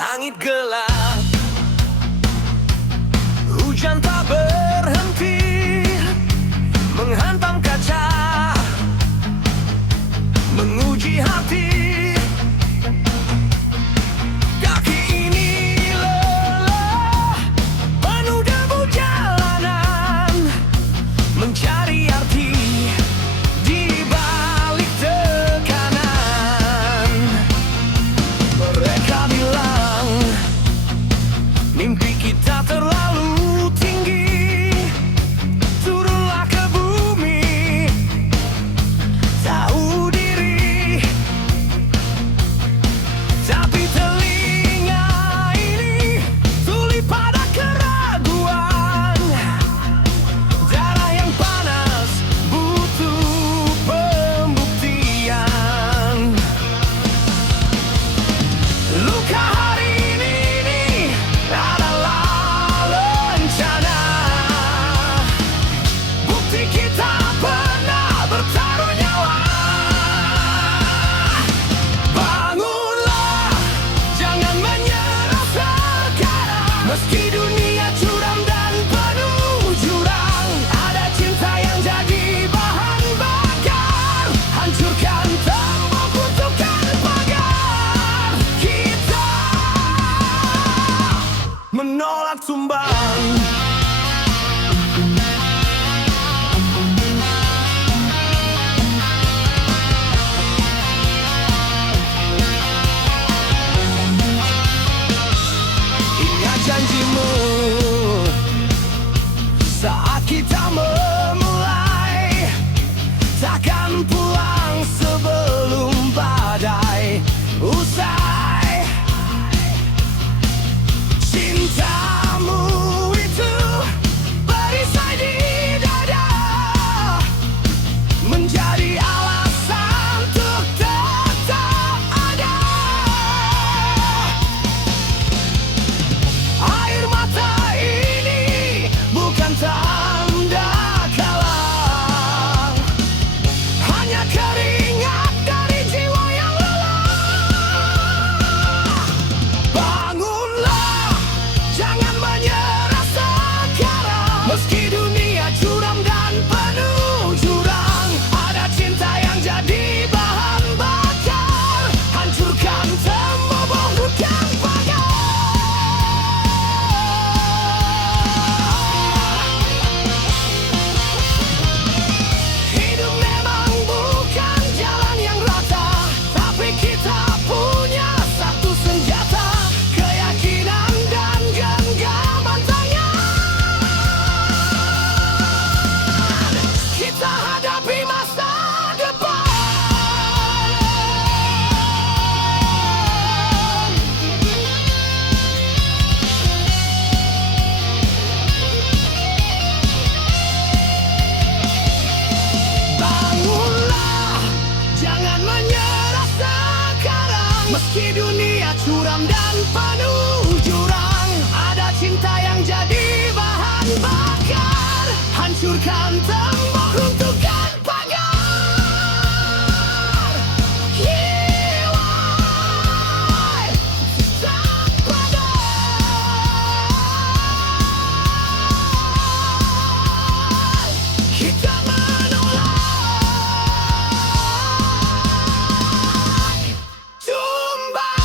Langit gelap, hujan tak berhenti menghantam kaca, menguji hati. Kaki ini lelah, penuh debu jalanan, mencari arti di balik tekanan. Mereka bilang mimpi kita terlalu tinggi, turunlah ke bumi, tahu diri. Tapi telinga ini tuli pada keraguan, darah yang panas butuh pembuktian. Luka hari ini adalah lencana, bukti kita pernah bertaruh nyawa. Bangunlah, jangan menyerah sekarang. Meski dunia curam dan penuh jurang, ada cinta yang jadi bahan bakar. Hancurkan tembok, runtuhkan pagar. Kita menolak tumbang. Ingat janjimu saat kita memulai, takkan pulang sebelum badai usai. Cintamu itu berisai di dada, menjadi alasan untuk tetap ada. Air mata ini bukan tanda kalah, hanya keringat dari jiwa yang lelah. Bangunlah, jangan menyerah sekarang. Meski dunia curam dan penuh jurang, ada cinta yang jadi bahan bakar. Hancurkan tembok, runtuhkan pagar. Hidup memang bukan jalan yang rata, tapi kita punya satu senjata, keyakinan dan genggaman tangan. Kita hadapi masa depan. Bangunlah, jangan menyerah sekarang. Meski dunia curam dan penuh jurang, ada cinta yang jadi bahan bakar. Hancurkan tembok, runtuhkan pagar. Jiwa tak padam. Kita menolak tumbang.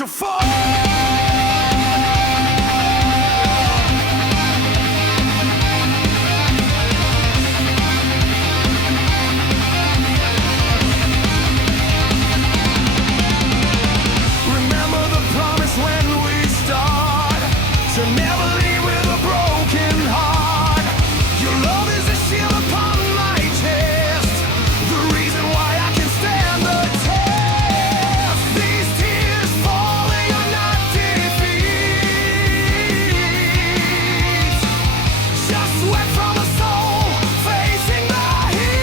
to fall. Remember the promise when we start to never leave with a broken heart. Your love is a shield upon my chest, the reason why I can stand the test. These tears falling are not defeat, just sweat from a soul facing the heat.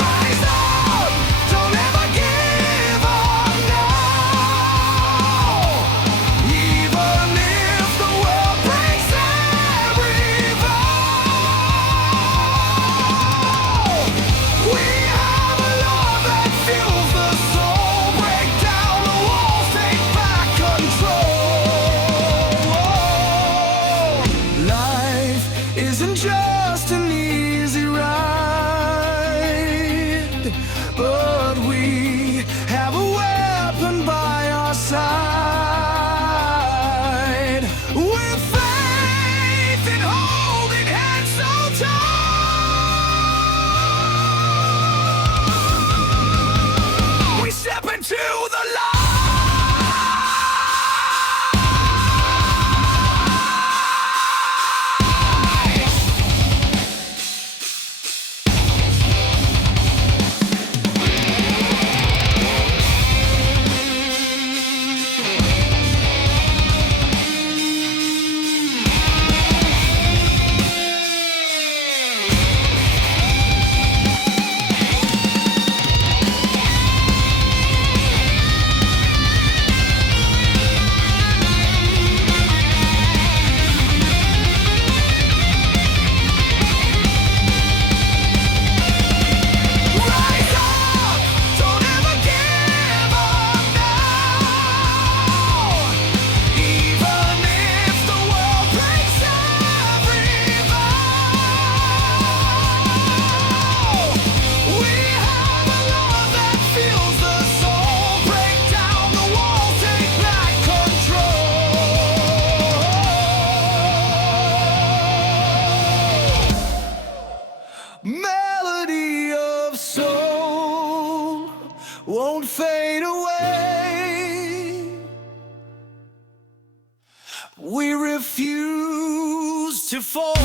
Rise up, don't ever give up now. Even if the world breaks every vow, we have a love that fuels the soul. Break down the walls, take back control. Life isn't just an easy ride, but we have a weapon by our side. With faith and holding hands so tight, we step into the light. Rise up, don't ever give up now. Even if the world breaks every vow, we have a love that fuels the soul. Break down the walls, take back control. Melody of soul won't fade away. We refuse to fall.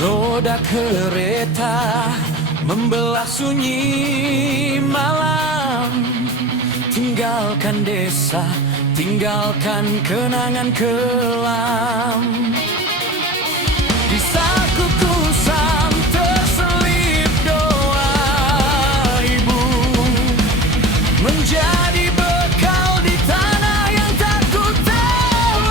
Roda kereta membelah sunyi malam. Tinggalkan desa, tinggalkan kenangan kelam. Di saku kukusan terselip doa ibu, menjadi bekal di tanah yang tak ku tahu.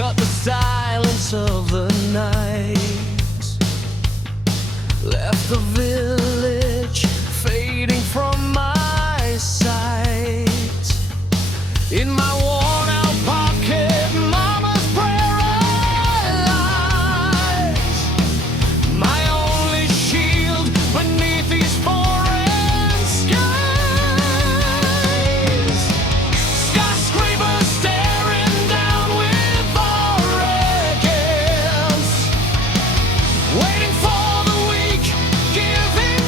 cut the silence of the night, left the village fading from my sight. In my worn out pocket, mama's prayer lies, my only shield beneath these foreign skies. Skyscrapers staring down with arrogance, waiting for the weak, giving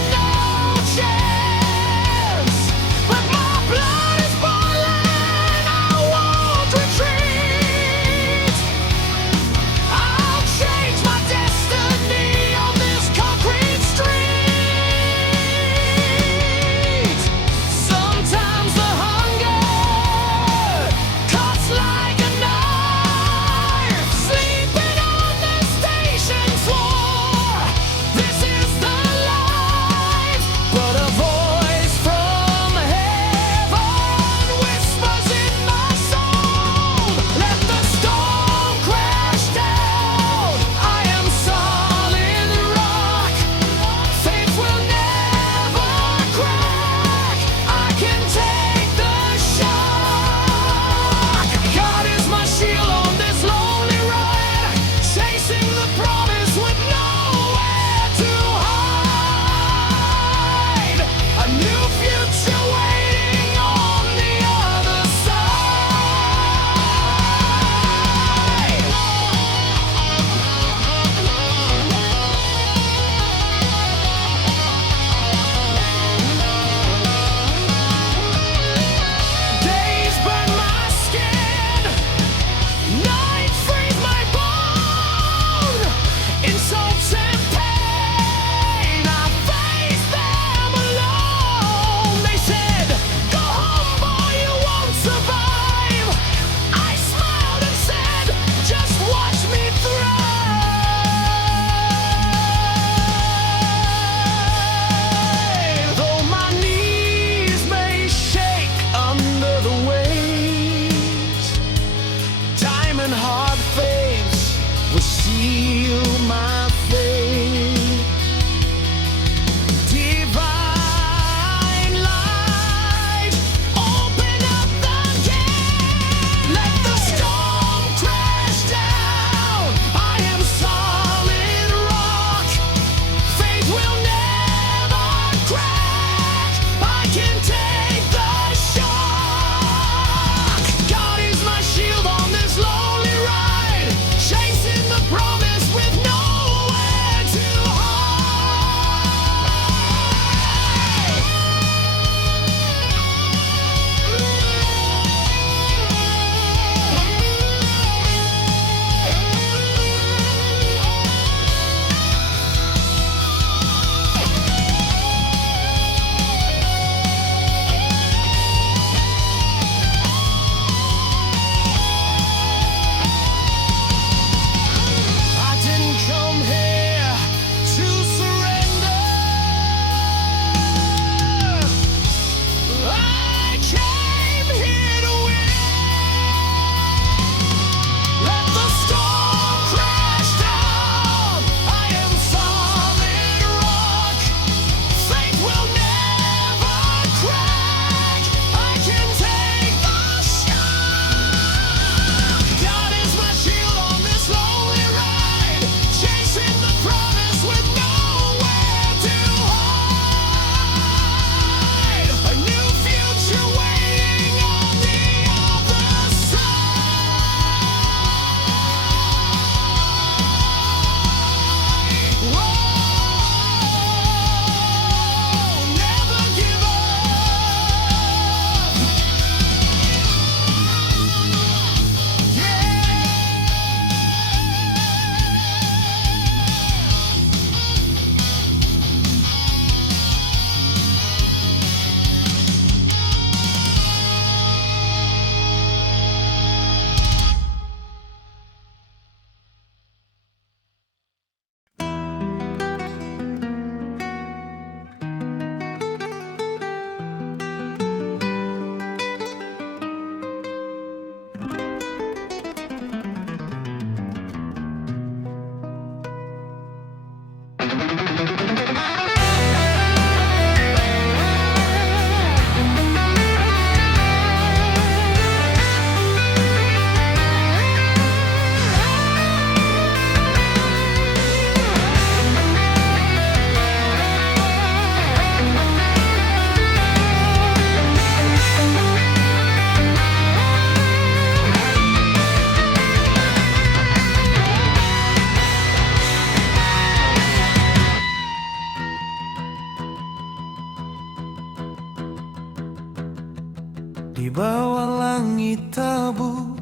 Di bawah langit tabu,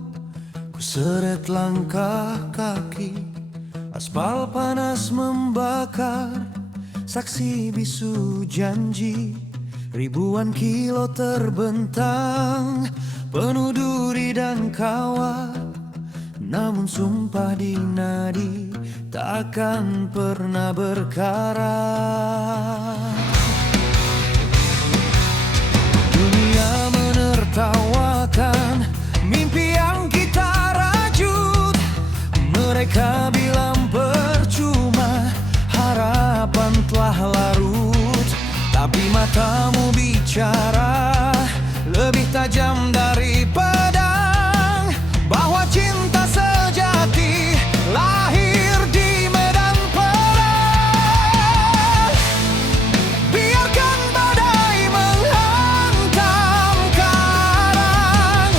ku seret langkah kaki. Aspal panas membakar, saksi bisu janji. Ribuan kilo terbentang, penuh duri dan kawat. Namun sumpah di nadi takkan pernah berkarat. Dunia menertawakan mimpi yang kita rajut. Mereka bilang percuma, harapan telah larut. Tapi matamu bicara lebih tajam dari pedang, bahwa cinta sejati lahir di medan perang. Biarkan badai menghantam karang,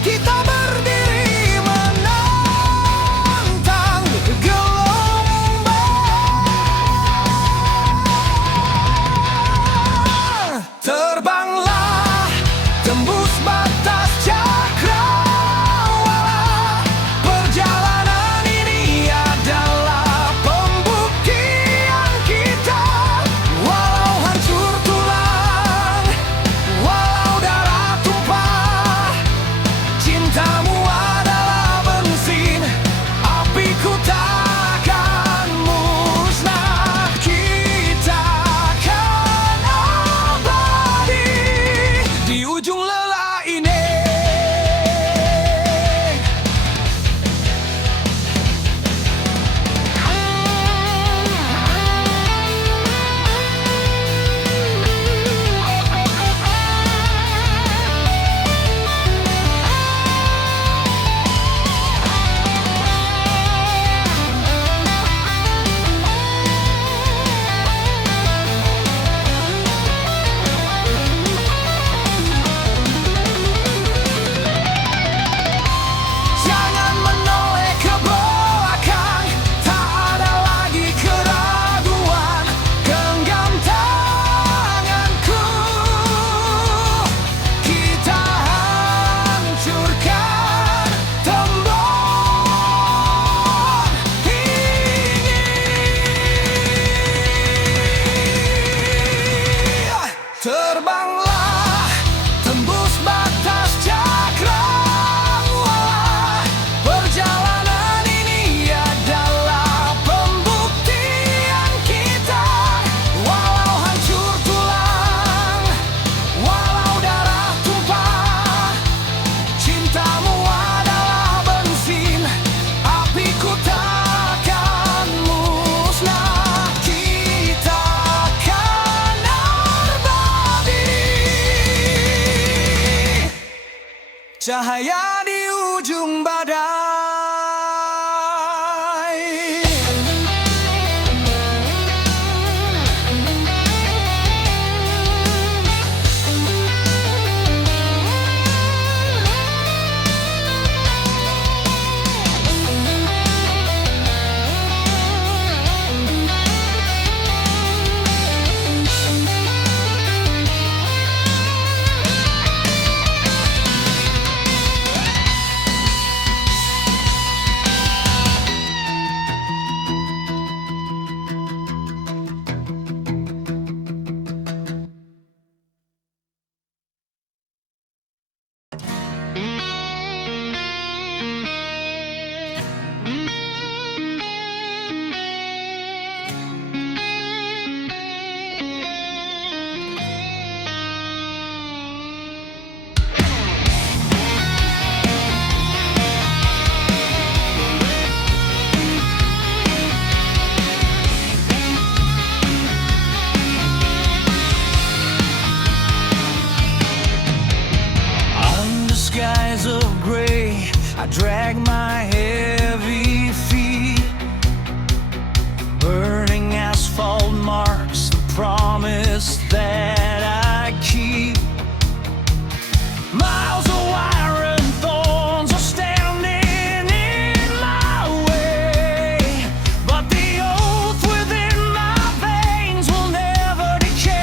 kita berdiri menantang gelombang. Terbanglah tembus batas cakrawala. Perjalanan ini adalah pembuktian kita. Walau hancur tulang, walau darah tumpah, cintamu adalah bensin, apiku takkan musnah. Kita akan abadi di ujung lelah ini. Jangan menoleh ke belakang, tak ada lagi keraguan. Genggam tanganku, kita hancurkan tembok ini. Terbanglah tembus batas cakrawala. Perjalanan ini adalah pembuktian kita. Walau hancur tulang, walau darah tumpah, cintamu adalah bensin, apiku takkan musnah. Kita akan abadi, cahaya di ujung badai. Under skies of gray, I drag my heavy feet. Burning asphalt marks the promise that I keep. Miles of wire and thorns are standing in my way, but the oath within my veins will never decay.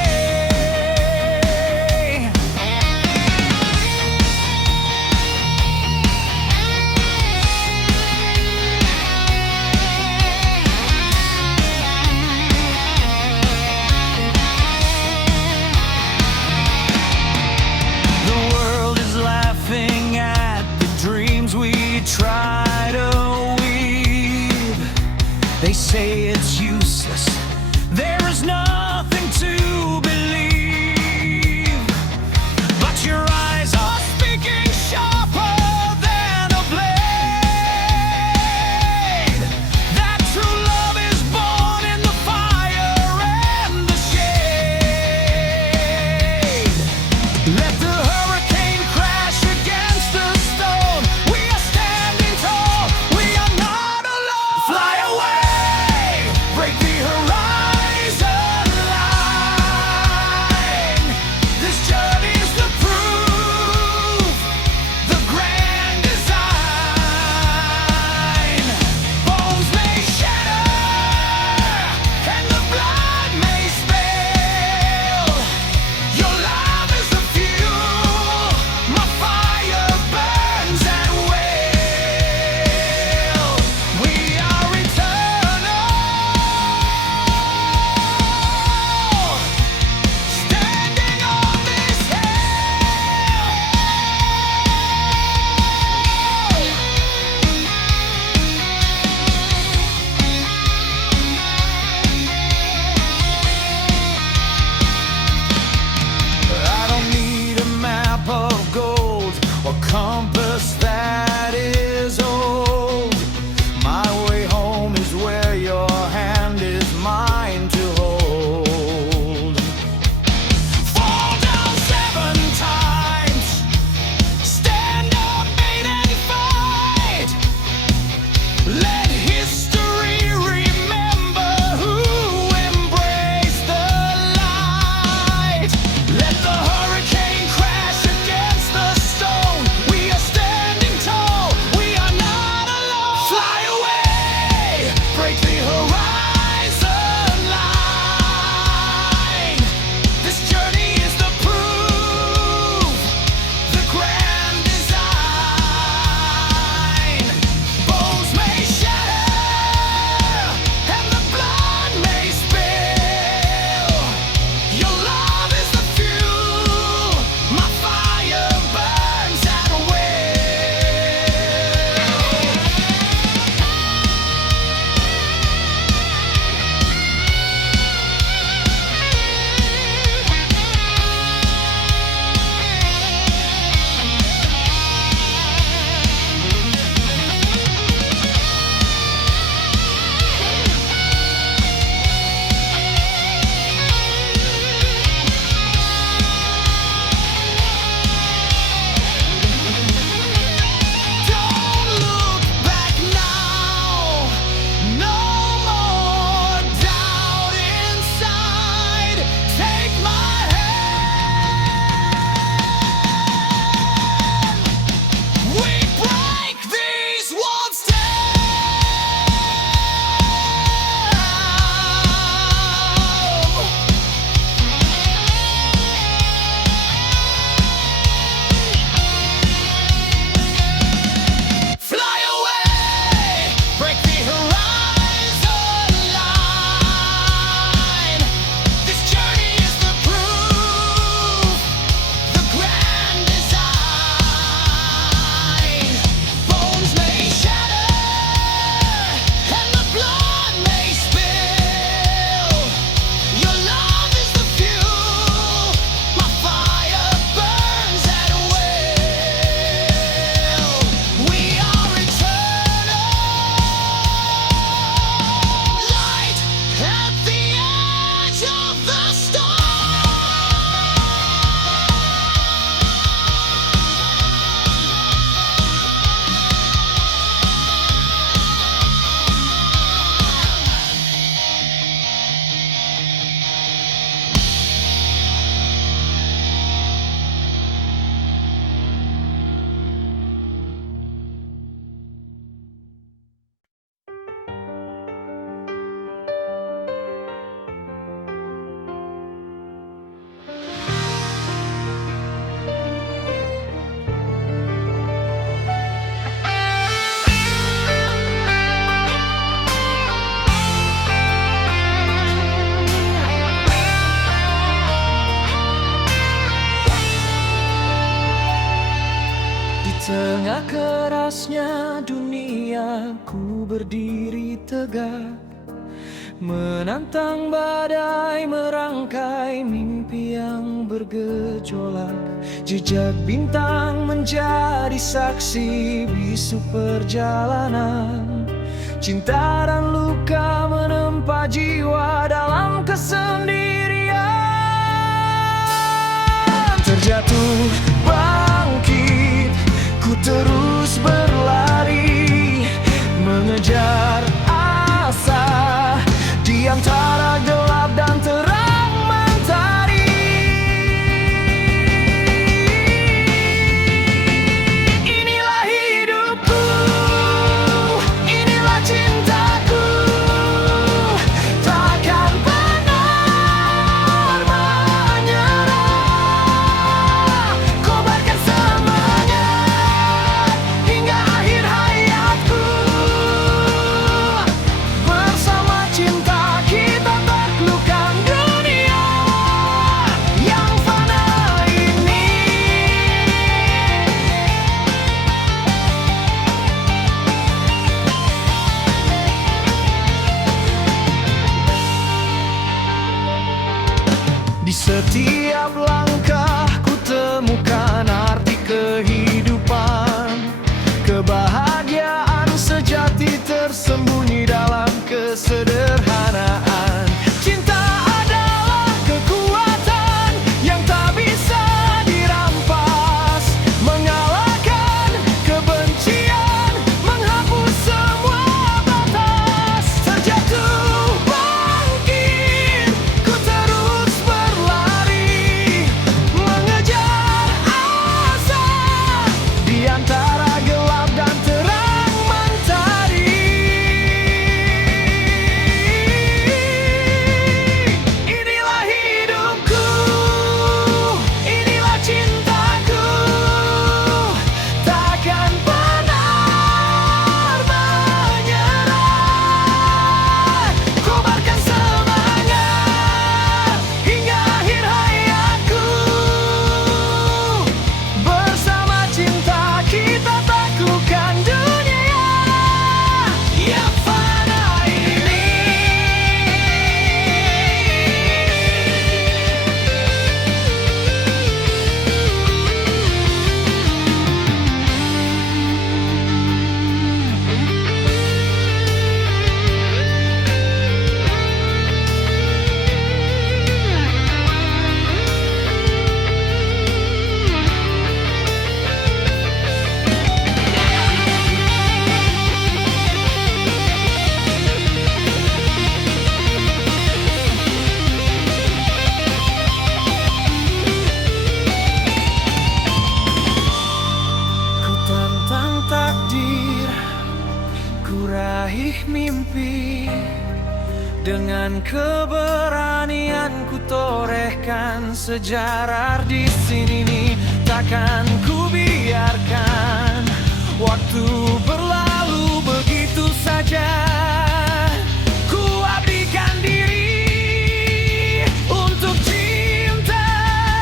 Let the hurricane crash against the stone. We are standing tall, we are not alone. Fly away, break the horizon line. This journey's the proof, the grand design. Bones may shatter, and the blood may spill. Your love is the fuel, my fire burns at will. We are eternal, standing on this I don't need a map of gold or compass that is old. My way home is where your hand is mine to hold. Fall down 7 times, stand up 8 and fight. Let history remember who embraced the light. Let the hurricane crash against the stone. We are standing tall, we are not alone. Fly away, break the horizon line. This journey is the proof, the grand design. Bones may shatter, and the blood may spill. Your love is the fuel, my fire burns at will. Don't look back now, no more doubt inside. Take my hand, we break these walls down. Fly away, break the horizon line. This journey is the proof, the grand design. Bones may shatter, and the blood may spill. Your love is the fuel, my fire burns at will. We are eternal, light at the edge of the storm. Di tengah kerasnya dunia, ku berdiri tegak, menantang badai, merangkai mimpi yang bergejolak. Jejak bintang menjadi saksi bisu perjalanan. Cinta dan luka menempa jiwa dalam kesendirian. Terjatuh untuk bangkit. Ku terus berlari, mengejar asa di antara gelap dan terang mentari. Inilah hidupku, inilah cintaku, takkan pernah menyerah. Kobarkan semangat hingga akhir hayatku. Bersama cinta kita taklukkan dunia yang fana ini. Di setiap langkah ku temukan arti kehidupan. Kebahagiaan sejati tersembunyi dalam kesederhanaan. Cinta adalah kekuatan yang tak bisa dirampas, mengalahkan kebencian, menghapus semua batas. Terjatuh bangkit, ku terus berlari, mengejar asa di antara gelap dan terang mentari. Inilah hidupku, inilah cintaku, takkan pernah menyerah. Kobarkan semangat hingga akhir hayatku. Bersama cinta kita taklukkan dunia yang fana ini. Ku tentang takdir, ku raih mimpi. Dengan keberanian ku torehkan sejarah di sini nih. Takkan ku biarkan waktu berlalu begitu saja. Ku abdikan diri untuk cinta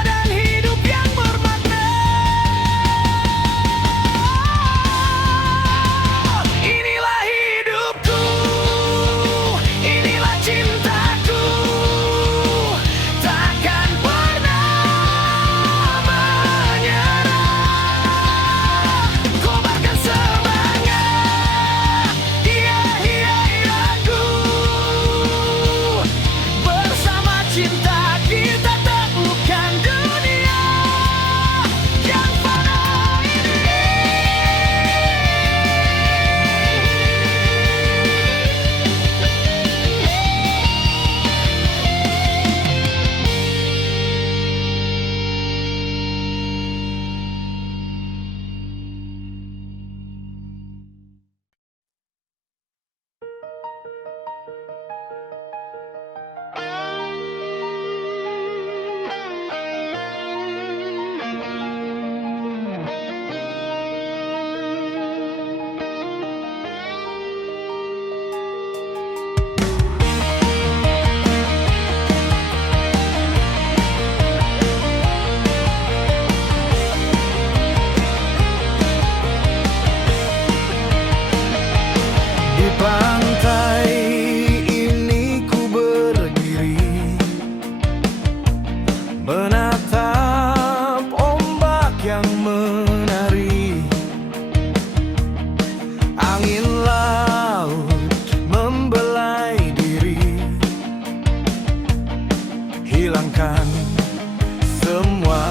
dan hidup yang bermakna. Inilah hidupku, inilah cintaku, takkan pernah menyerah. Kobarkan semangat, iya iya iyaku. Bersama cinta kita taklukkan dunia yang fana ini. Di pantai ini ku berdiri, menatap ombak yang menari. Angin laut membelai diri, hilangkan semua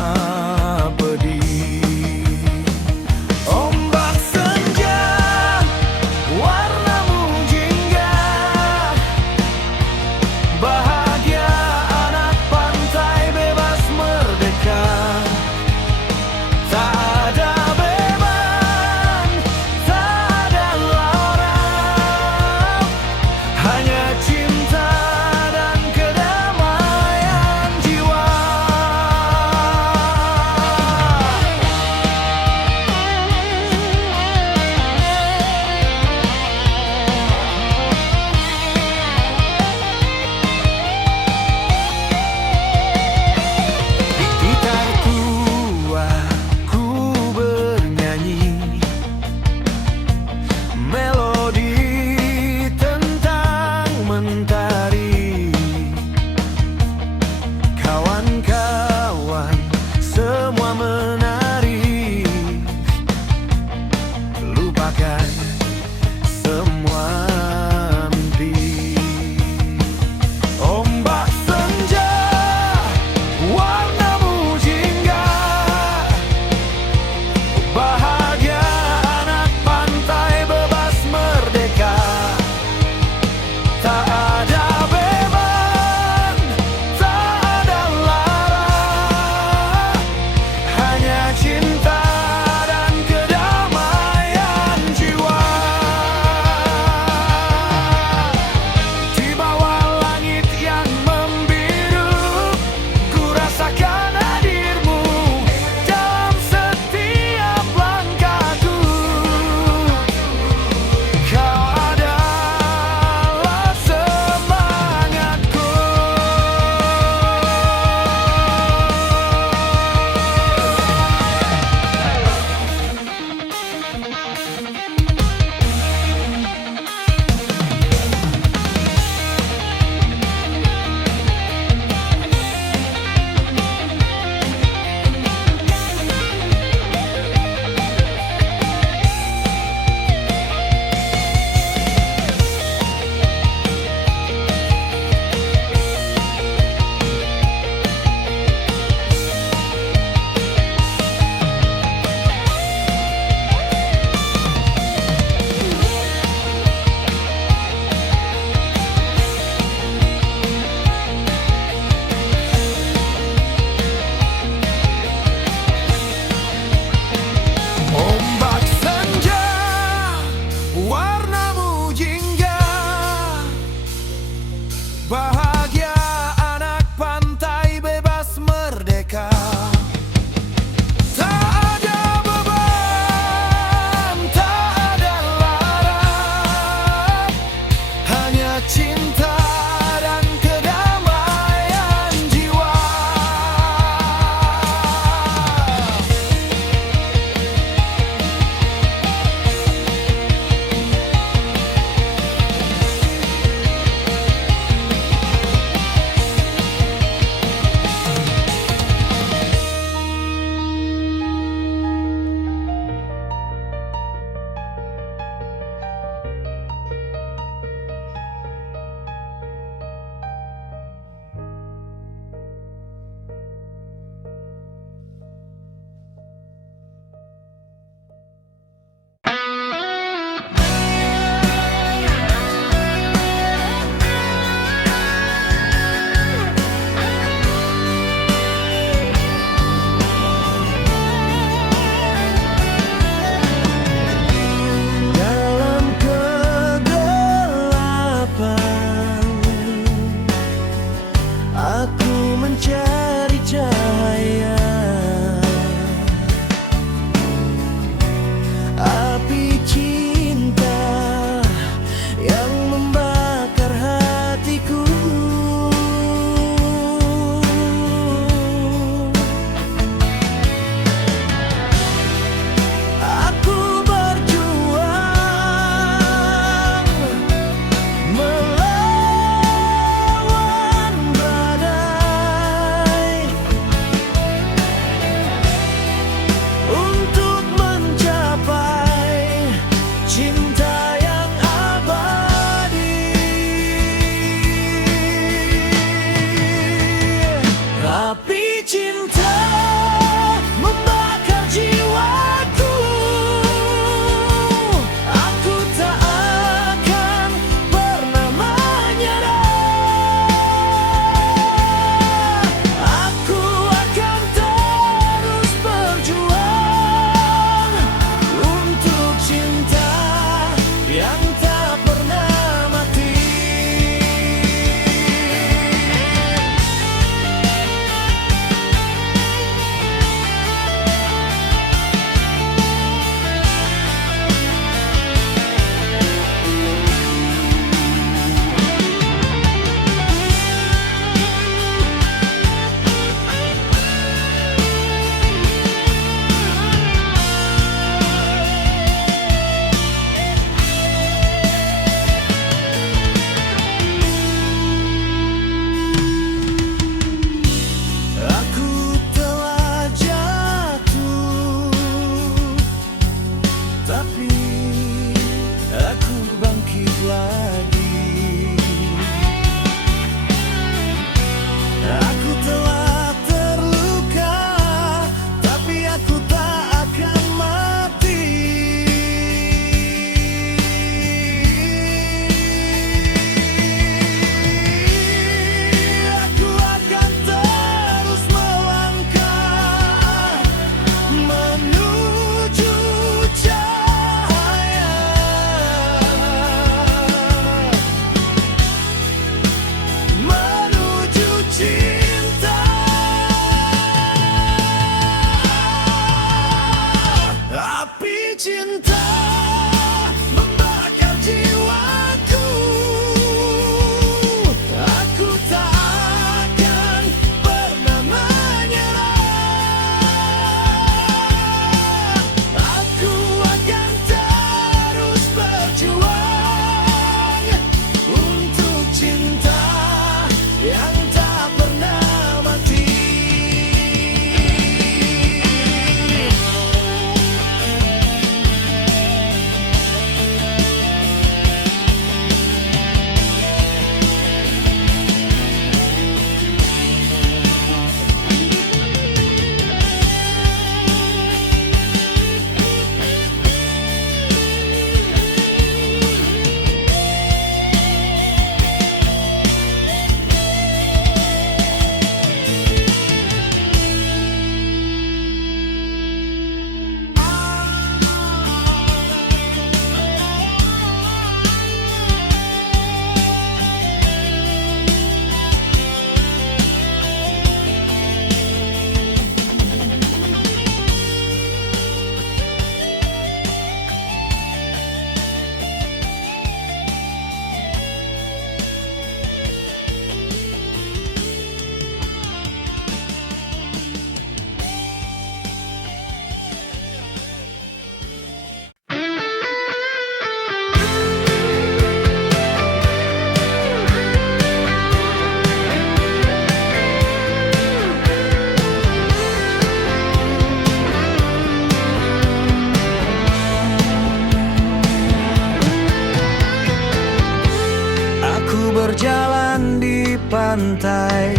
berjalan di pantai,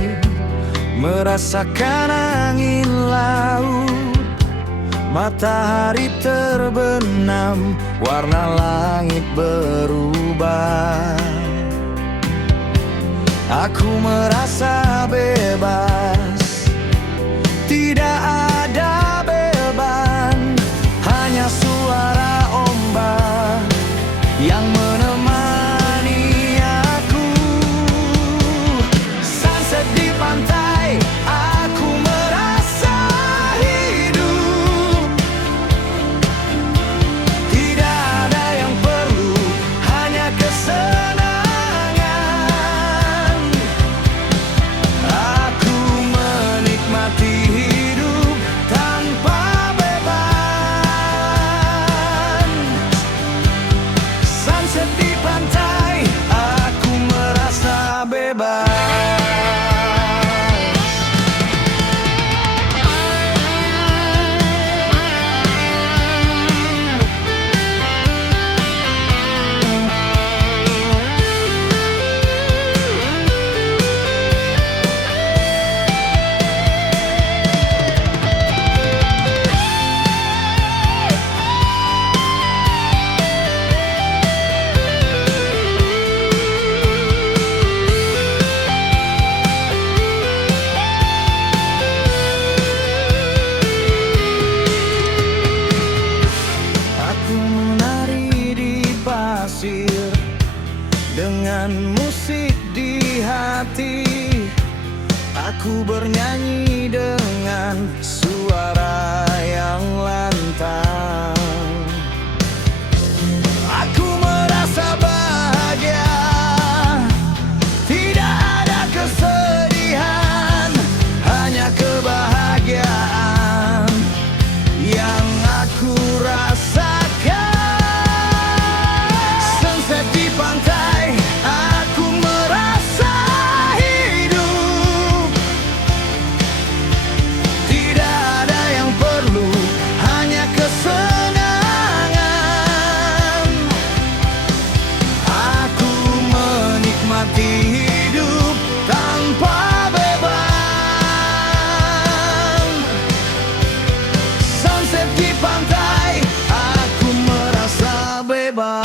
merasakan angin laut, matahari terbenam, warna langit berubah. Aku merasa bebas, tidak ada beban, hanya suara ombak yang menemani aku. Sunset di pantai, aku merasa hidup. Tidak ada yang perlu, hanya kesenangan. Aku menikmati hidup tanpa beban. Sunset di pantai, aku merasa bebas. Dengan musik di hati, aku bernyanyi dengan suara yang lantang. Aku merasa bahagia, tidak ada kesedihan, hanya kebahagiaan yang aku rasakan. Sunset di pantai, aku merasa hidup. Tidak ada yang perlu, hanya kesenangan. Aku menikmati hidup tanpa beban. Sunset di pantai, aku merasa bebas.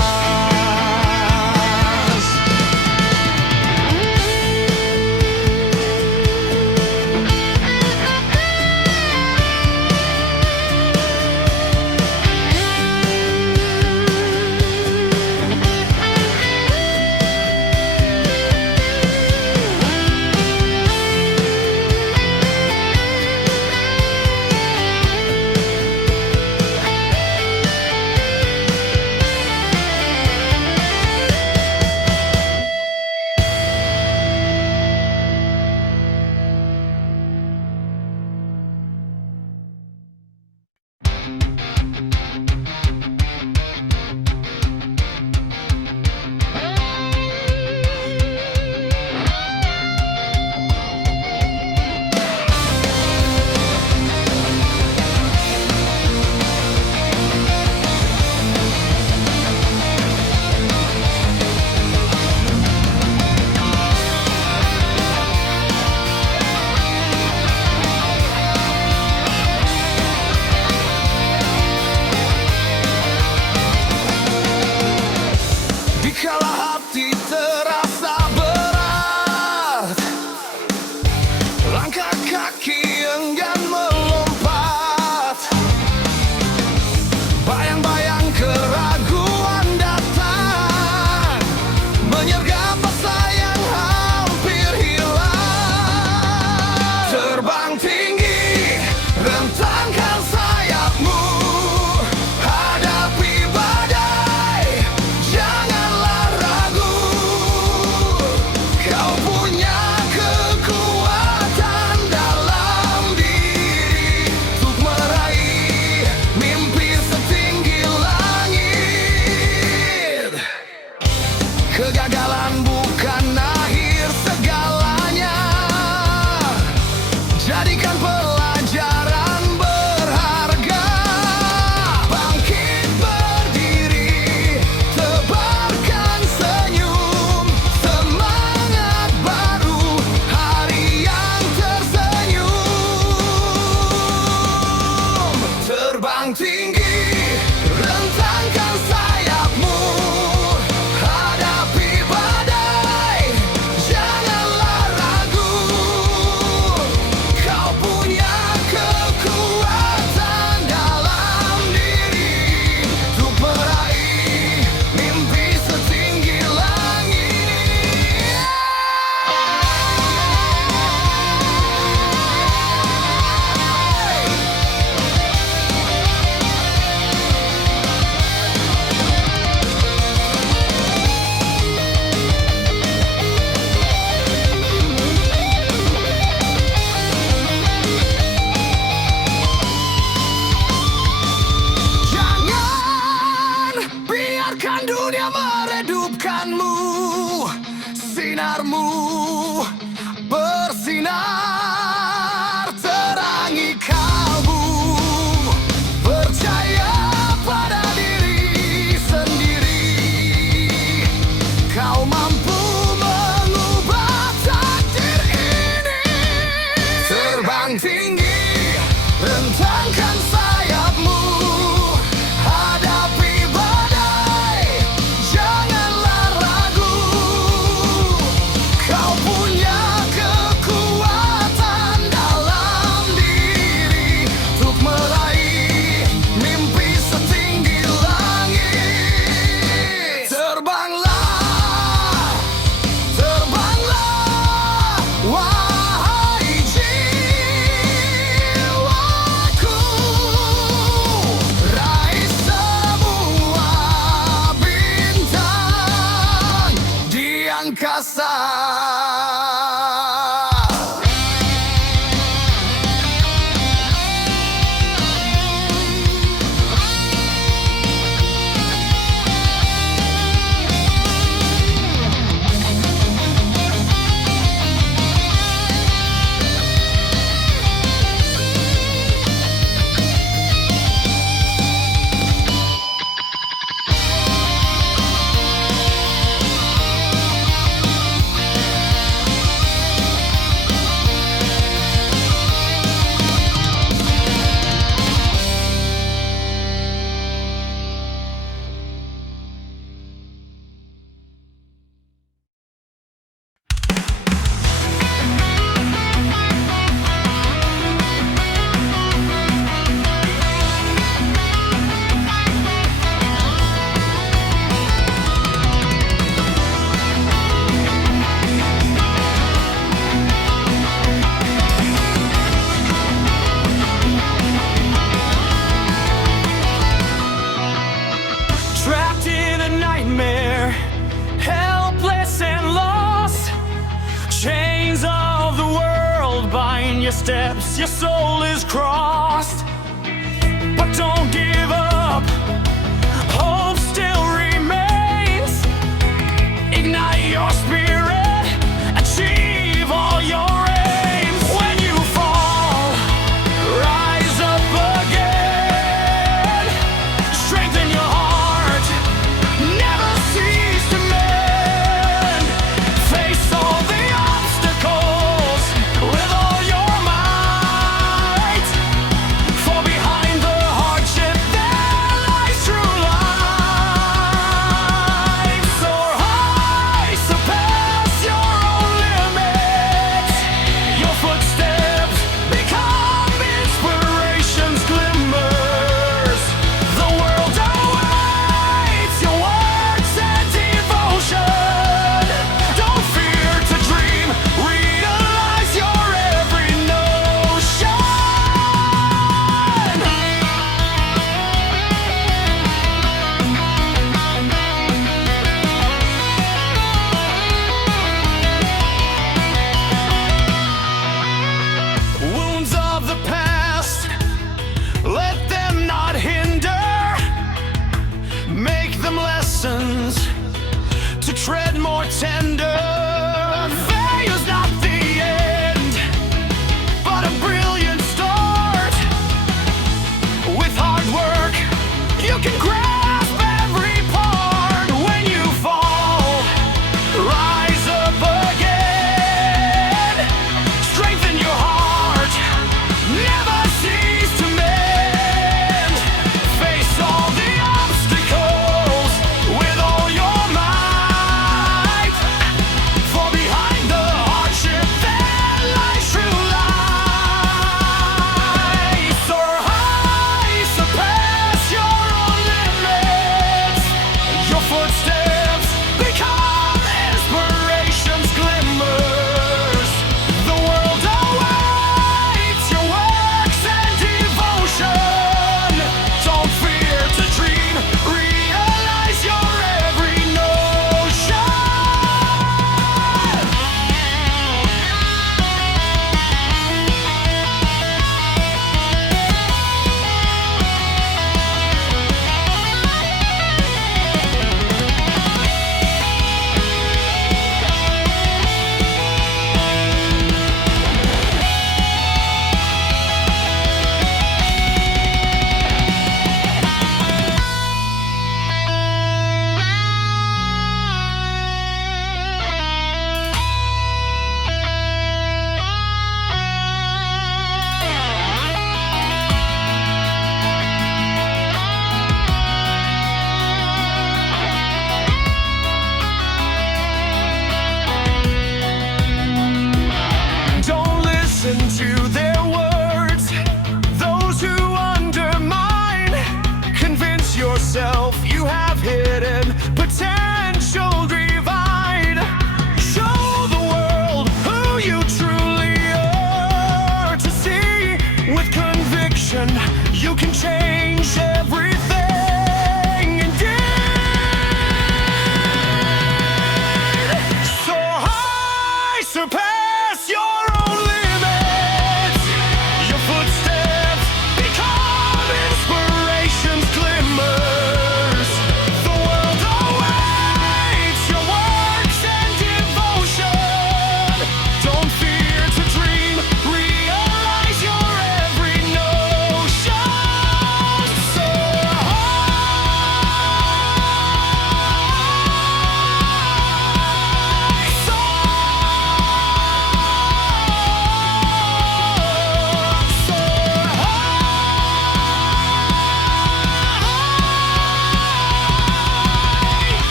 Terbang tinggi, rentangkan sayapmu, hadapi badai, janganlah ragu. Kau punya kekuatan dalam diri untuk meraih mimpi setinggi langit. Jangan biarkan dunia meredupkanmu. Sinarmu bersinar, terangi kalbu. Percaya pada diri sendiri. Kau mampu mengubah takdir ini. Terbang tinggi, rentangkan sayapmu, hadapi badai, janganlah ragu. Kau punya kekuatan dalam diri untuk meraih mimpi setinggi langit. Terbanglah, terbanglah, wahai jiwaku. Raih semua bintang di angkasa. Trapped in a nightmare, helpless and lost. Chains of the world bind your steps, your soul is crossed. But don't give up, hope still remains. Ignite your spirit, achieve all your aims. When you fall, rise up again. Strengthen your heart, never cease to mend. Face all the obstacles with all your might. For behind the hardship there lies true life. Soar high, surpass your own limits. Your footsteps become inspiration's glimmers. The world awaits your words and devotion. Don't fear to dream, realize your every notion. Wounds of the past, let them not hinder. Make them lessons to tread more tender. Failure's not the end, but a brilliant start. With hard work, you can grasp every part. When you fall, rise up again. Strengthen your heart, never cease to mend.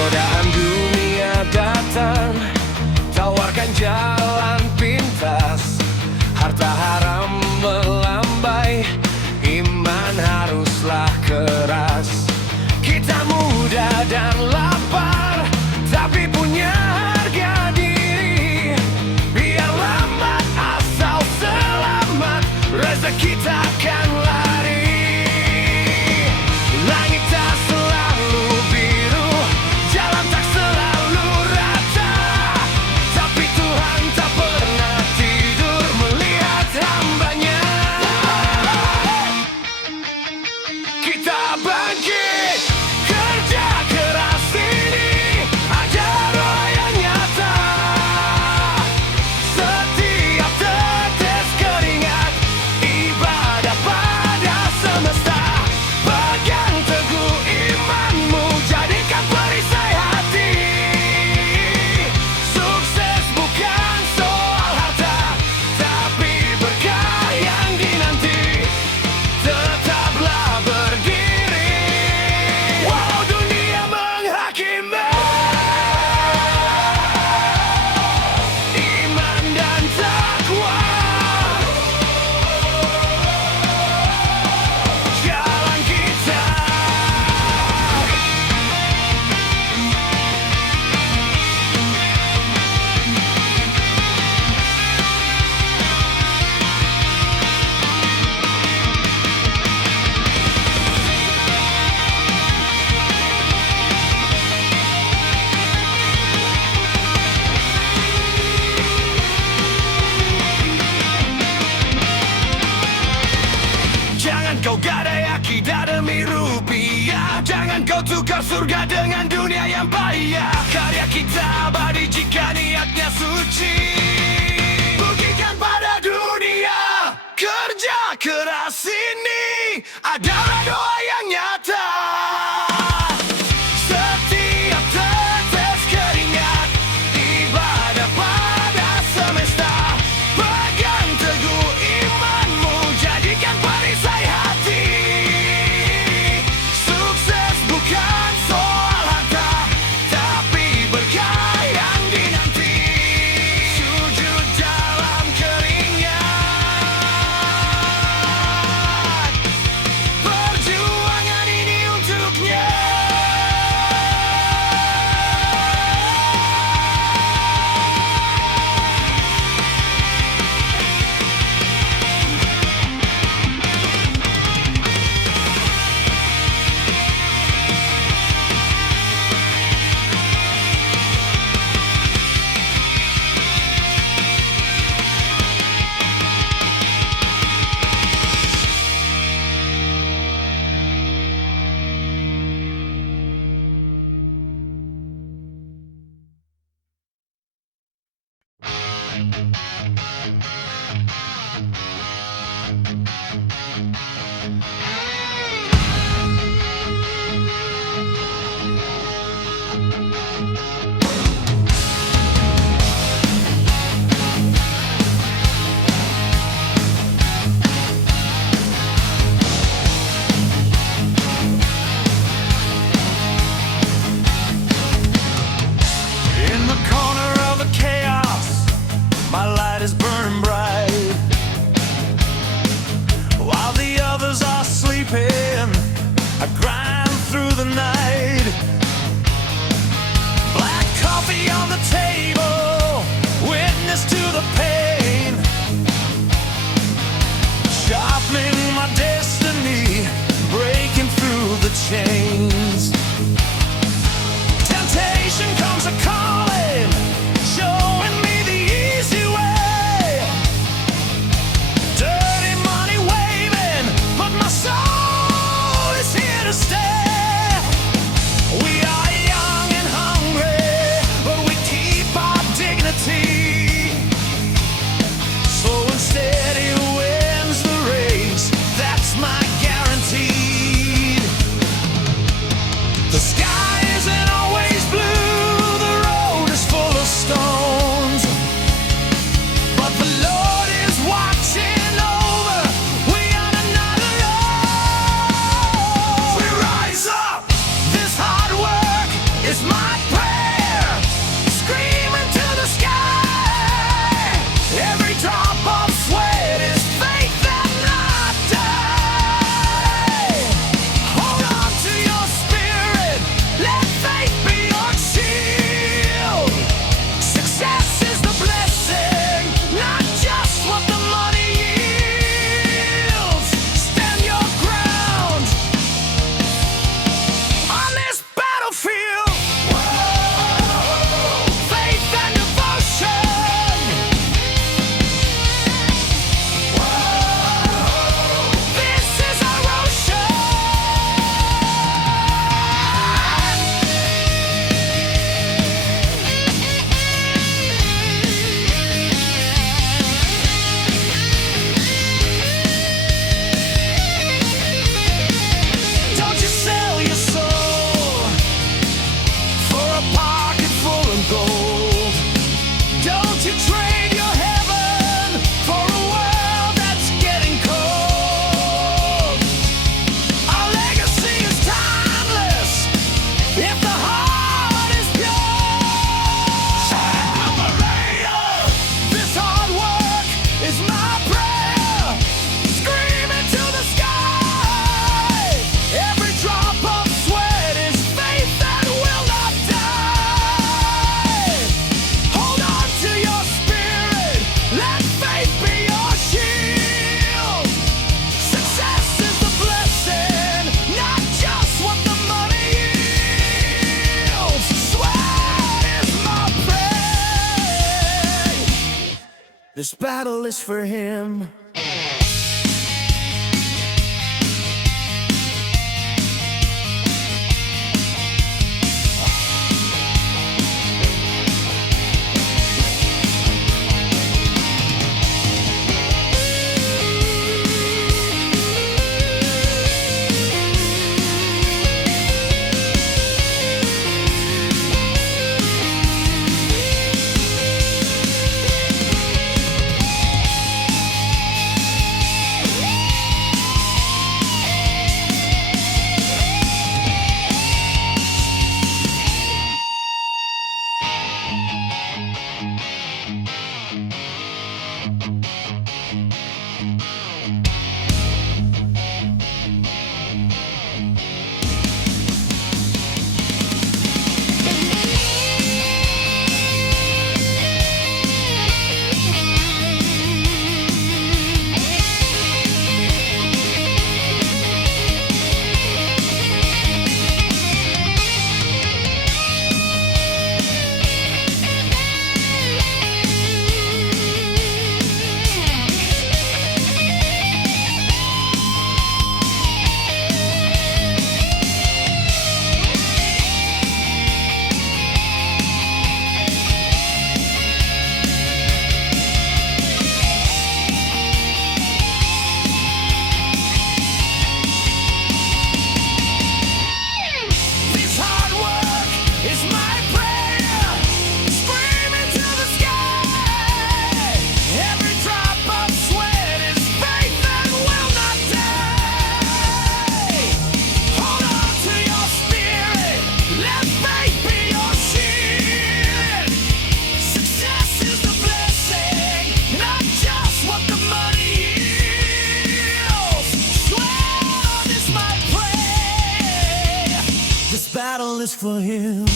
Godaan dunia datang, tawarkan jalan pintas. Harta haram melambai, iman haruslah keras. Kita muda dan lapar, tapi punya harga diri. Biar lambat asal selamat, rezeki takkan lari. Langit tak selalu biru, jalan tak selalu rata, tapi Tuhan tak pernah tidur melihat hambanya. Kita bangkit, kerja keras ini, ada roh yang nyata. Setiap tetes keringat, ibadah pada semesta. Pegang teguh imanmu, jadikan perisai hati. Sukses bukan soal harta, tapi berkah yang dinanti. Tetaplah berdiri, walau dunia menghakimi. Iman dan takwa, jalan kita. Jangan kau gadai akidah demi rupiah, jangan kau tukar surga dengan dunia yang payah. Karya kita abadi jika niatnya suci. Buktikan pada dunia, kerja keras ini adalah doa yang nyata. Setiap tetes keringat, ibadah pada semesta. Pegang teguh imanmu, jadikan perisai hati. Sukses bukan soal harta, tapi berkah yang dinanti. Sujud dalam keringat, perjuangan ini untuknya. In the corner of the chaos, my light is burning bright. While the others are sleeping, I grind through the night. Black coffee on the table, witness to the pain. Sharpening my destiny, breaking through the chains. Temptation comes a calling, showing me the easy way. Dirty money waving, but my soul is here to stay. We are young and hungry, but we keep our dignity. Slow and steady wins the race, that's my guarantee. The sky isn't always blue, the road This battle is for him. Battle is for him.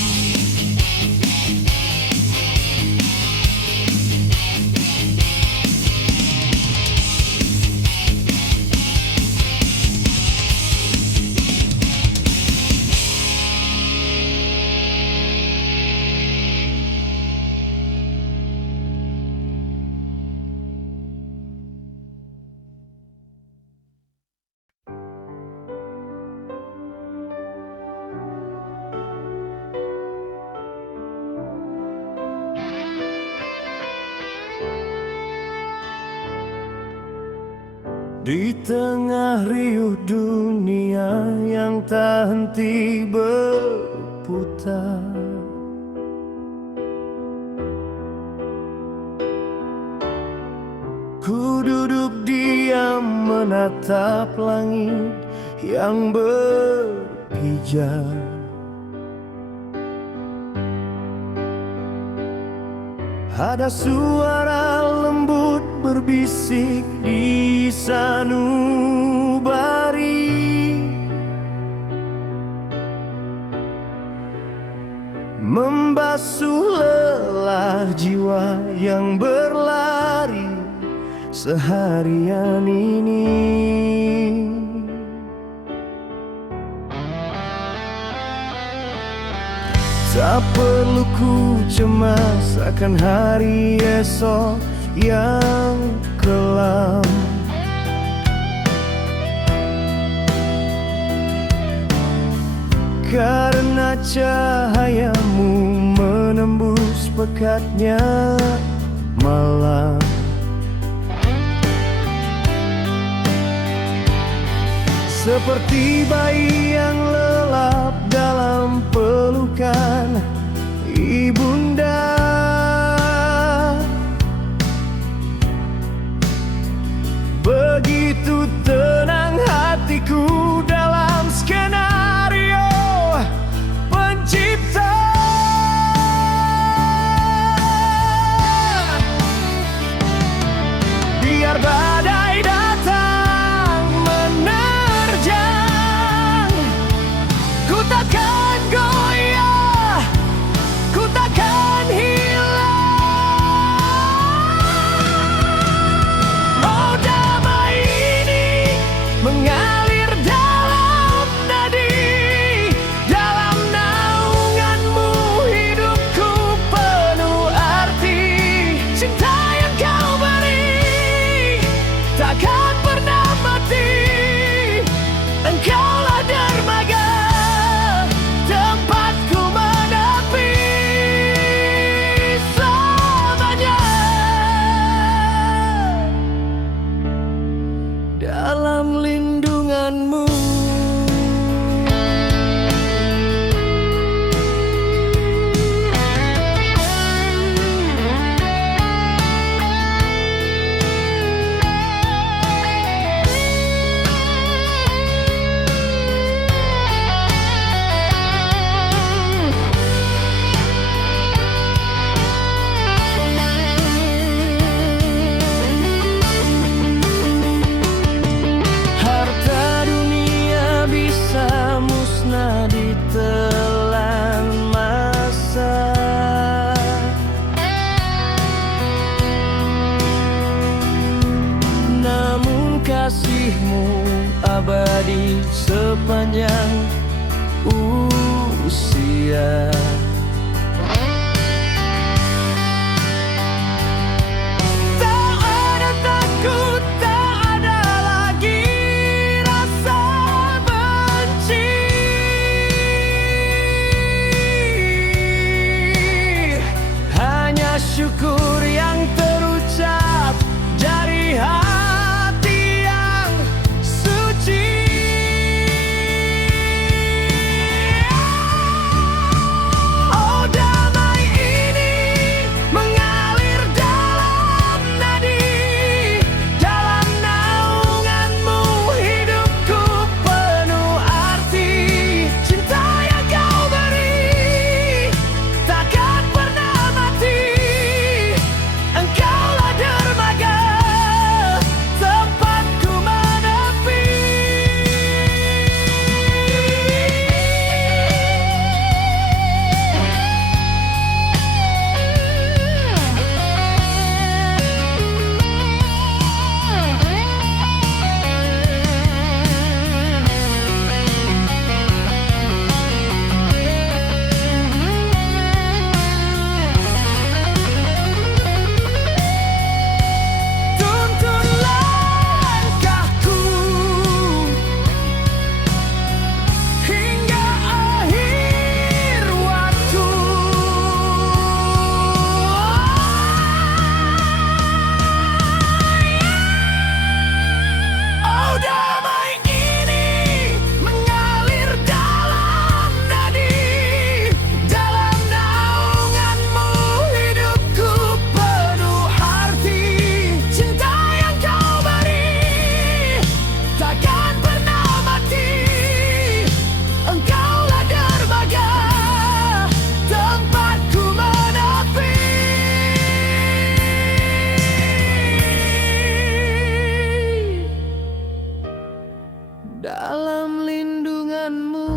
Di tengah riuh dunia yang tak henti berputar, ku duduk diam menatap langit yang berhijau. Ada suara lembut berbisik di sanubari, membasuh lelah jiwa yang berlari seharian ini. Tak perlu ku cemas akan hari esok yang kelam, karena cahayamu menembus pekatnya malam. Seperti bayi yang lelap dalam pelukan ibunda, begitu tenang hatiku dalam skenario pencipta. Biar badai datang menerjang, ku takkan goyah, ku takkan hilang. sepanjang usia. Tak ada takut, tak ada lagi rasa benci. Hanya syukur yang terucap dari hati yang suci. Oh, damai ini mengalir dalam nadi, dalam naunganmu hidupku penuh arti. Cinta yang kau beri takkan pernah mati. Engkaulah dermaga tempatku menepi. Tuntun langkahku hingga akhir waktu. Oh, damai ini mengalir dalam nadi, dalam naunganmu hidupku penuh arti. Cinta yang kau beri takkan pernah mati. Engkaulah dermaga tempatku menepi. Dalam lindunganmu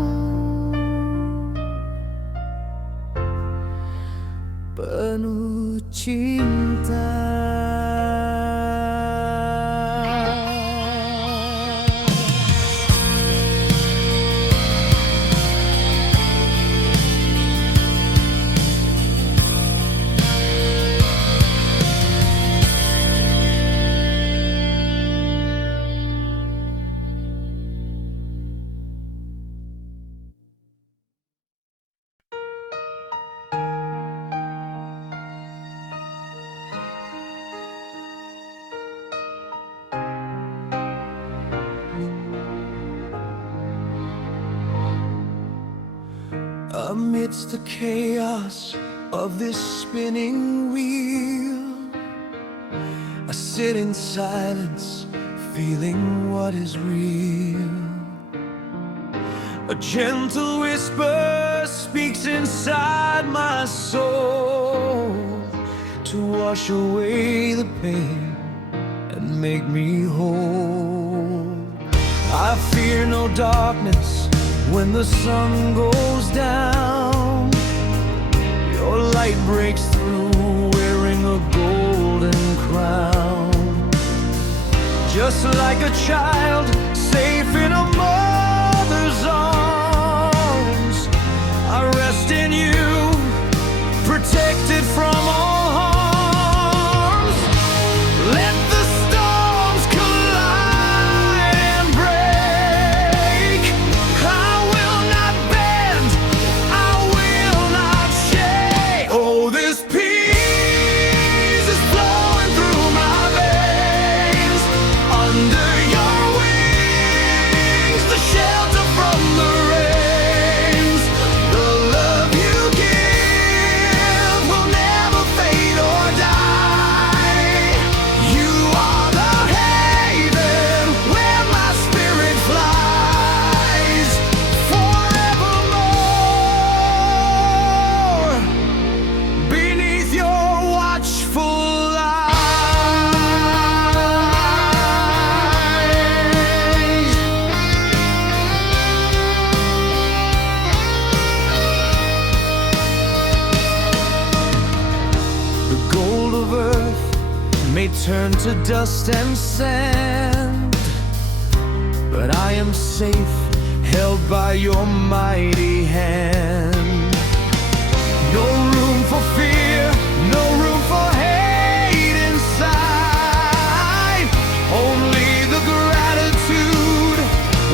penuh cinta. Amidst the chaos of this spinning wheel, I sit in silence, feeling what is real. A gentle whisper speaks inside my soul to wash away the pain and make me whole. I fear no darkness when the sun goes down. Your light breaks through wearing a golden crown. Just like a child safe in a mother's arms, I rest in you, protected from all harms. Let the storms collide and break. I will not bend, I will not shake. Oh, this peace is flowing through my veins. Under your wings, the shelter from the rains. The love you give will never fade or die. You are the haven where my spirit flies forevermore beneath your watchful eyes. The gold of earth may turn to dust and sand, but I am safe, held by your mighty hand. No room for fear, no room for hate inside. Only the gratitude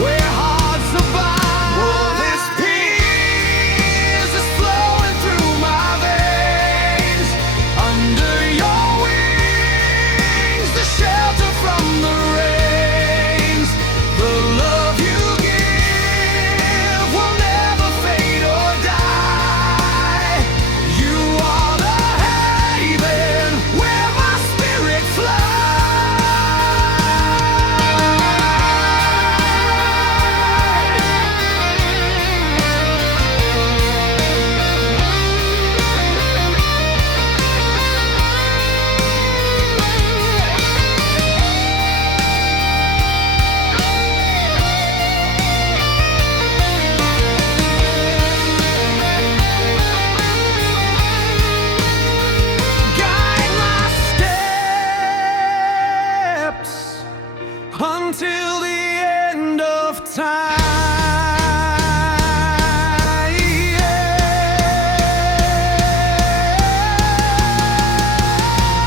where hearts abide. Oh, this peace is flowing through my veins. Under your wings, the shelter from the rains. The love you give will never fade or die. You are the haven where my spirit flies. Guide my steps until the end of time.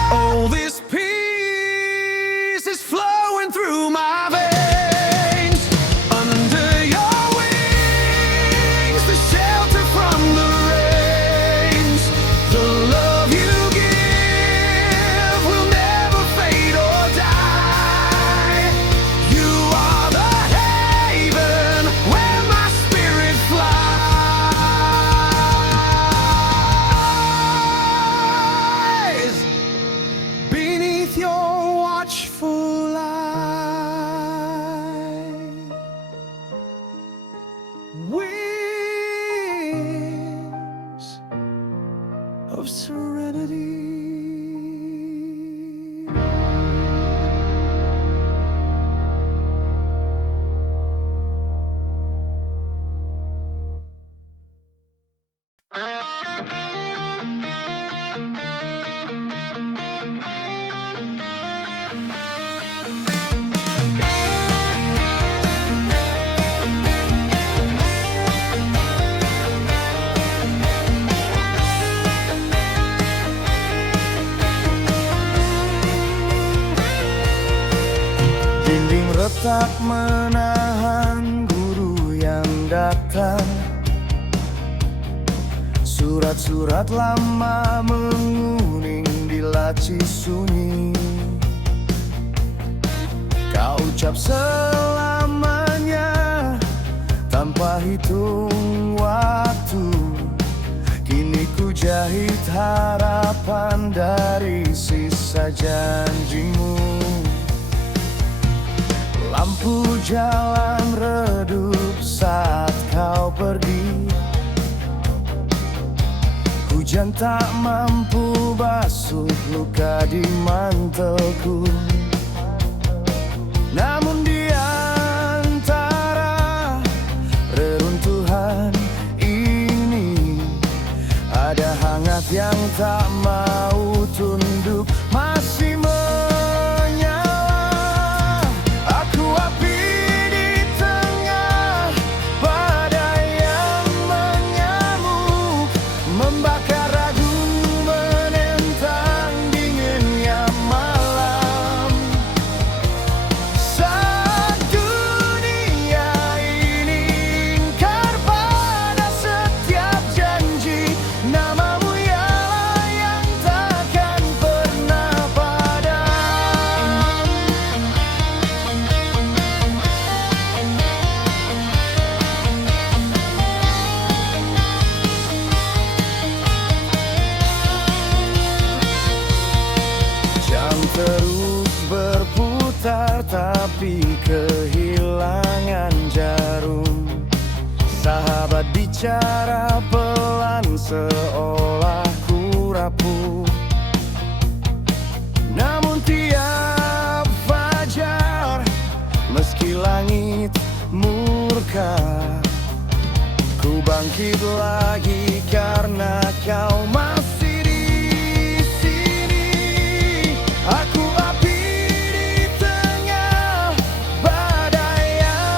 Oh, this peace is flowing through my veins. Under your wings, the shelter from the rains. The love you give will never fade or die. You are the haven where my spirit flies. Beneath your watchful eye, wings of serenity. Dinding retak menahan guru yang datang. Surat-surat lama menguning di laci sunyi. Kau ucap selamanya tanpa hitung waktu. Kini ku jahit harapan dari sisa janjimu. Lampu jalan redup saat kau pergi. Hujan tak mampu basuh luka di mantelku. Namun di antara reruntuhan ini ada hangat yang tak mau tunduk, masih menyala. Aku api di tengah badai yang mengamuk, membakar ragu menentang dinginnya malam. Saat dunia ini ingkar pada setiap janji, namamu ialah yang takkan pernah padam. Jam terus berputar tapi kehilangan jarum. Sahabat bicara pelan seolah ku rapuh. Namun tiap fajar meski langit murka, ku bangkit lagi karena kau masih di sini. Aku api di tengah badai yang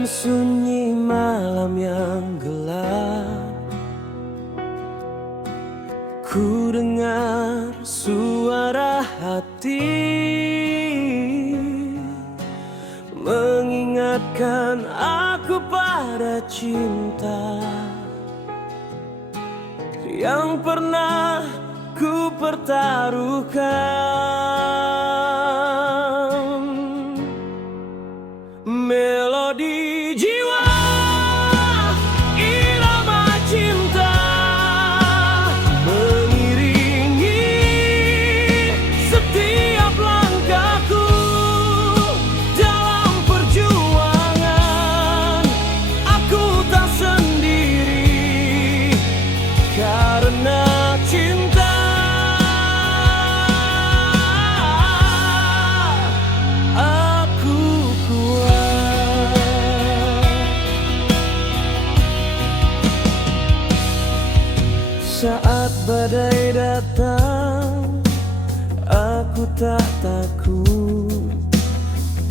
Dalam sunyi malam yang gelap, ku dengar suara hati mengingatkan aku pada cinta yang pernah ku pertaruhkan. Melodi jiwa, irama cinta mengiringi setiap langkahku dalam perjuangan. Aku tak sendiri karena cinta. Saat badai datang, aku tak takut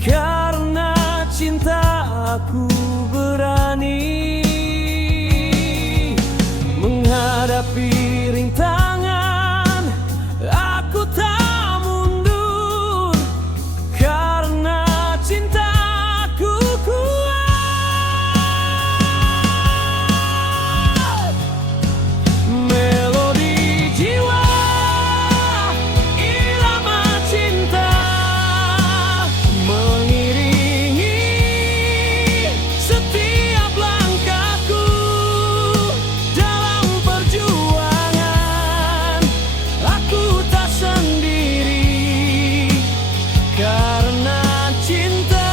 karena cinta aku berani menghadapi rintangan. Aku tak mundur karena cintaku kuat. Melodi jiwa, irama cinta mengiringi setiap langkahku dalam perjuangan. Aku tak sendiri karena cinta.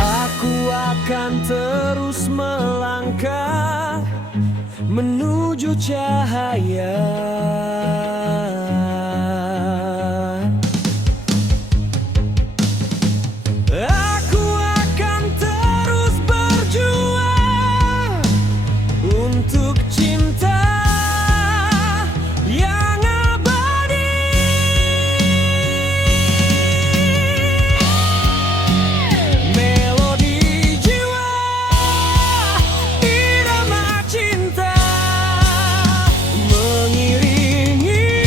Aku akan terus melangkah menuju cahaya. Aku akan terus berjuang untuk cinta yang abadi. Melodi jiwa, irama cinta mengiringi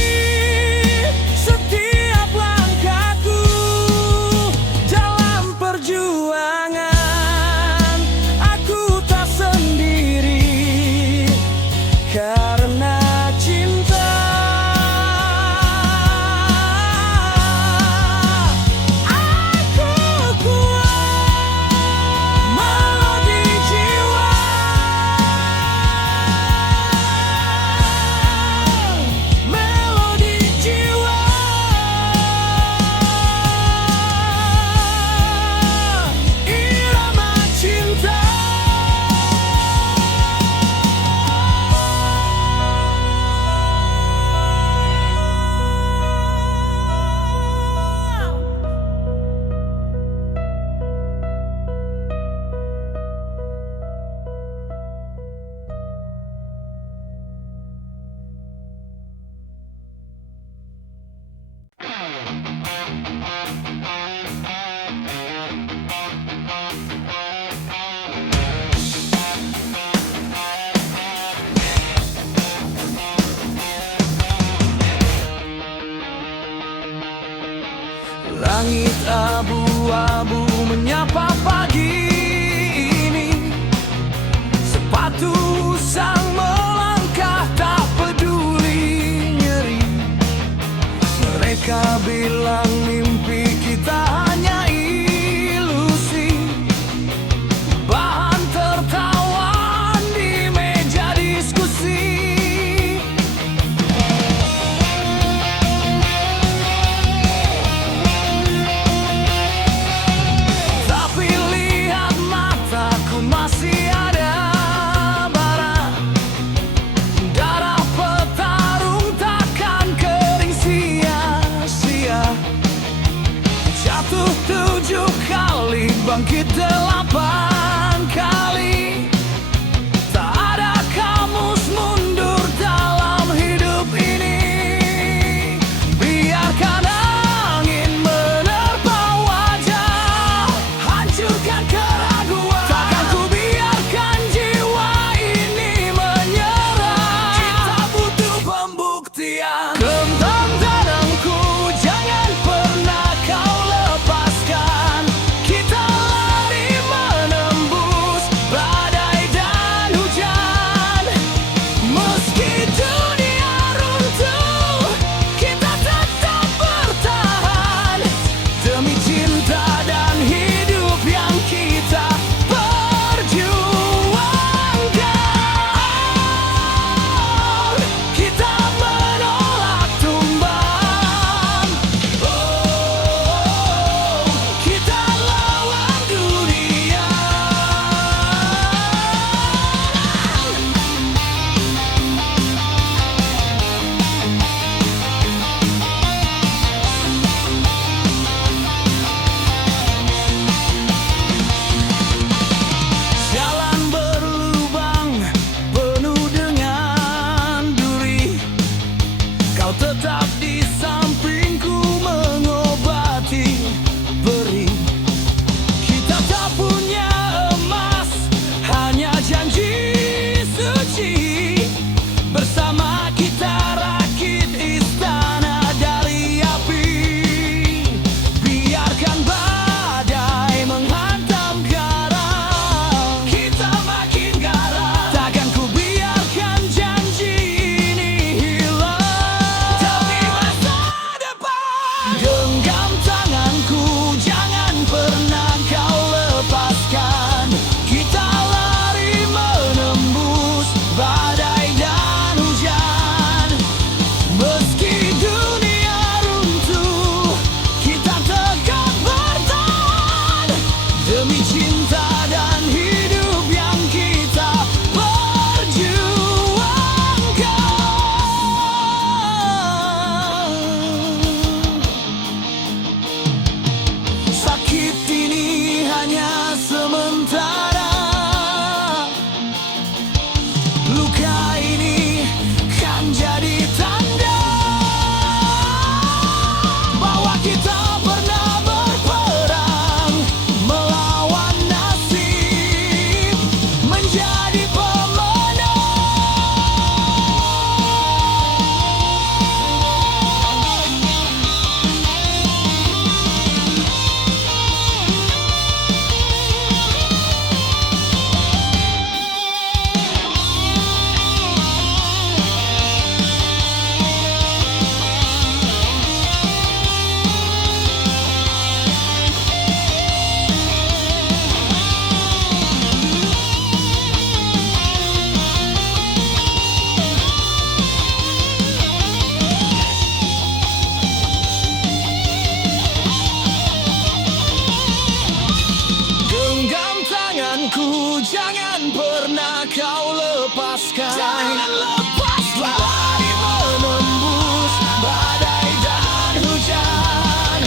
sayangku, jangan pernah kau lepaskan. Jangan lepaskan. Lari menembus badai dan hujan.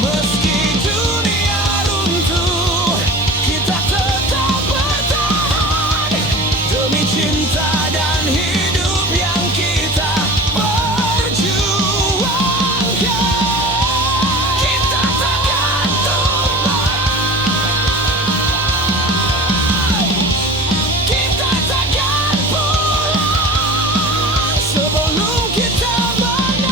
Meski dunia runtuh, kita tetap bertahan. Demi cinta dan hidup yang kita perjuangkan. Kita takkan tumbang. Kita takkan pulang sebelum kita menang.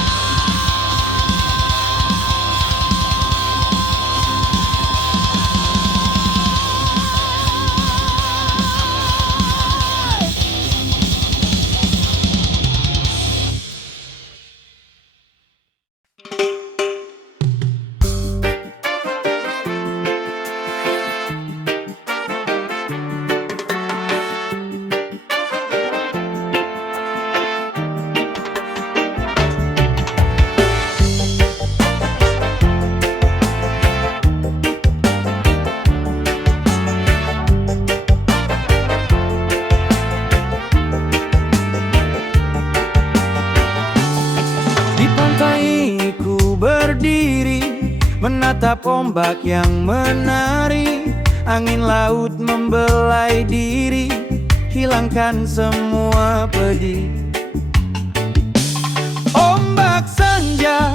Di pantai ku berdiri, menatap ombak yang menari. Angin laut membelai diri, hilangkan semua pedih. Ombak senja,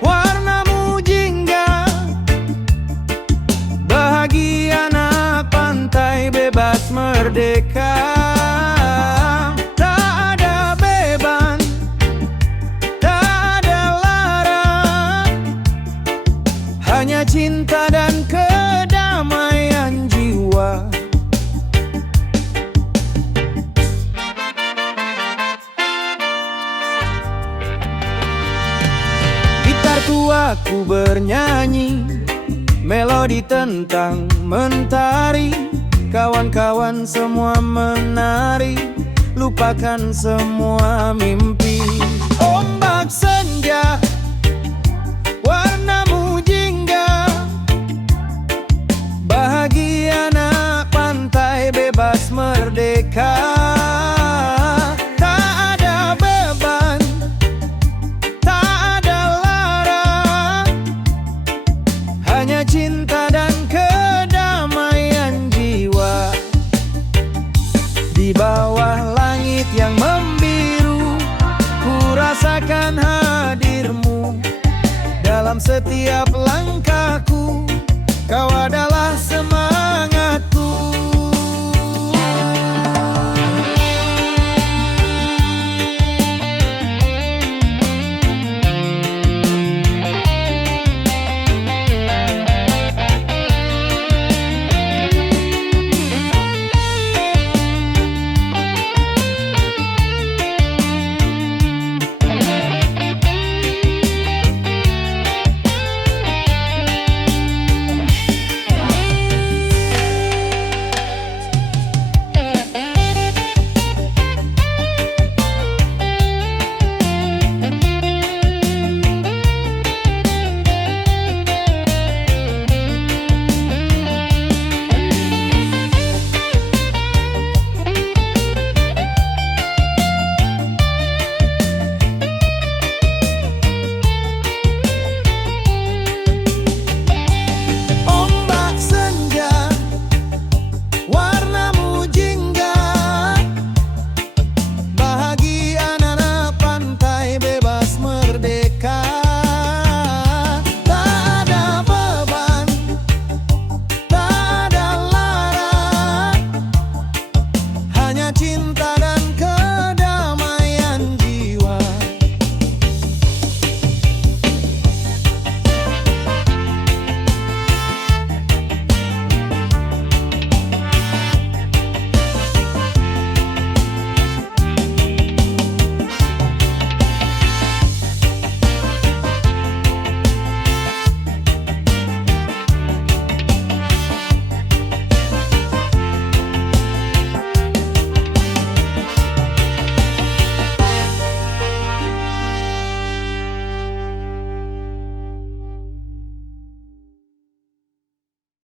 warnamu jingga. Bahagia anak pantai bebas merdeka. Tak ada beban, tak ada larang, hanya cinta dan kedamaian jiwa. Gitar tuaku bernyanyi, melodi tentang mentari. Kawan-kawan semua menari, lupakan semua mimpi. Ombak senja, warnamu jingga. Bahagia anak pantai bebas merdeka. Tak ada beban, tak ada larang, hanya cinta dan kedamaian jiwa. Di bawah langit yang membiru, ku rasakan hadirmu dalam setiap